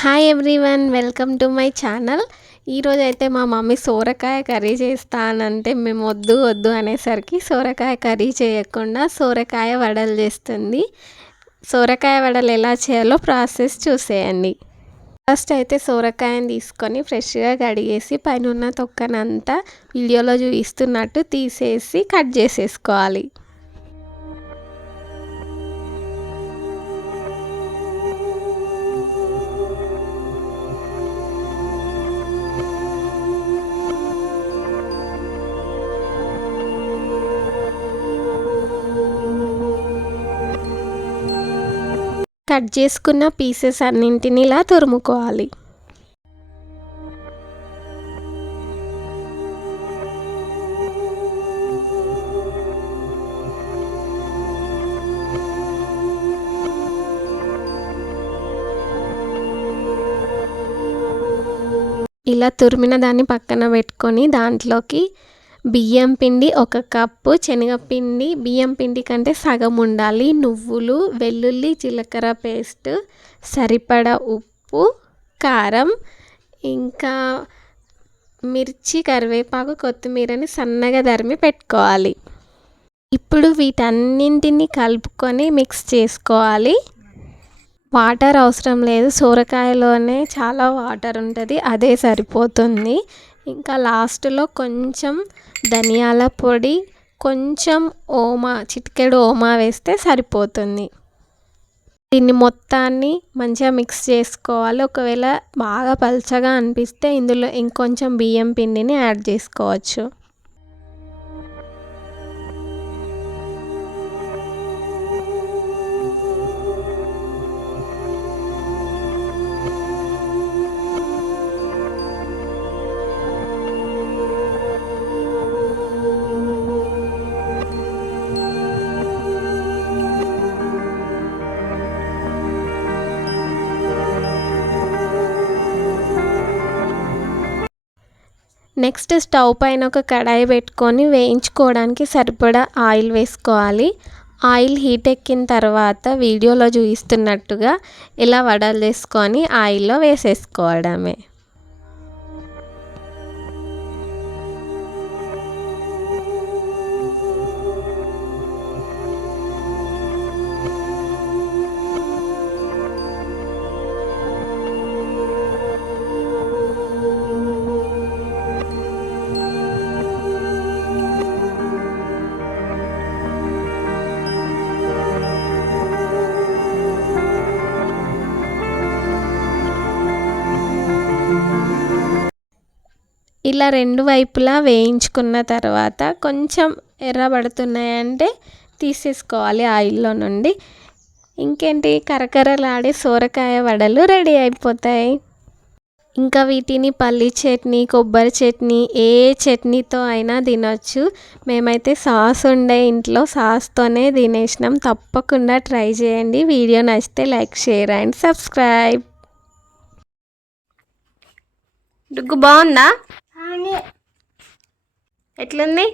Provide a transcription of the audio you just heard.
Hi everyone, welcome to my channel. ఈరోజు అయితే మా మమ్మీ సోరకాయ కర్రీ చేస్తానంటే మేము వద్దు వద్దు అనేసరికి సోరకాయ కర్రీ చేయకుండా సోరకాయ వడలు చేస్తుంది. సోరకాయ వడలు ఎలా చేయాలో ప్రాసెస్ చూసేయండి. ఫస్ట్ అయితే సోరకాయని తీసుకొని ఫ్రెష్గా కడిగేసి పైన ఉన్న తొక్కనంతా వీడియోలో చూపిస్తున్నట్టు తీసేసి కట్ చేసేసుకోవాలి. కట్ చేసుకున్న పీసెస్ అన్నింటిని ఇలా తురుముకోవాలి. ఇలా తురిమిన దాన్ని పక్కన పెట్టుకొని దాంట్లోకి బియ్యం పిండి 1 కప్పు, శనగపిండి బియ్యం పిండి కంటే సగం ఉండాలి, నువ్వులు, వెల్లుల్లి, జీలకర్ర పేస్ట్, సరిపడా ఉప్పు, కారం, ఇంకా మిర్చి, కరివేపాకు, కొత్తిమీరని సన్నగా తరిమి పెట్టుకోవాలి. ఇప్పుడు వీటన్నింటినీ కలుపుకొని మిక్స్ చేసుకోవాలి. వాటర్ అవసరం లేదు, సోరకాయలోనే చాలా వాటర్ ఉంటుంది, అదే సరిపోతుంది. ఇంకా లాస్ట్లో కొంచెం ధనియాల పొడి, కొంచెం చిటికెడు ఓమా వేస్తే సరిపోతుంది. దీన్ని మొత్తాన్ని మంచిగా మిక్స్ చేసుకోవాలి. ఒకవేళ బాగా పల్చగా అనిపిస్తే ఇందులో ఇంకొంచెం బియ్యం పిండిని యాడ్ చేసుకోవచ్చు. నెక్స్ట్ స్టవ్ పైన ఒక కడాయి పెట్టుకొని వేయించుకోవడానికి సరిపడా ఆయిల్ వేసుకోవాలి. ఆయిల్ హీట్ ఎక్కిన తర్వాత వీడియోలో చూపిస్తున్నట్టుగా ఇలా వడలు చేసుకొని ఆయిల్లో వేసేసుకోవడమే. ఇలా 2 వైపులా వేయించుకున్న తర్వాత కొంచెం ఎర్రబడుతున్నాయంటే తీసేసుకోవాలి ఆయిల్లో నుండి. ఇంకేంటి, కరకరలాడే సోరకాయ వడలు రెడీ అయిపోతాయి. ఇంకా వీటిని పల్లి చట్నీ, కొబ్బరి చట్నీ, ఏ చట్నీతో అయినా తినొచ్చు. మేమైతే సాస్ ఉండే ఇంట్లో సాస్తోనే తినేసినాం. తప్పకుండా ట్రై చేయండి. వీడియో నచ్చితే లైక్, షేర్ అండ్ సబ్స్క్రైబ్. డుగ్గు బాగుందా? ఎట్లుంది?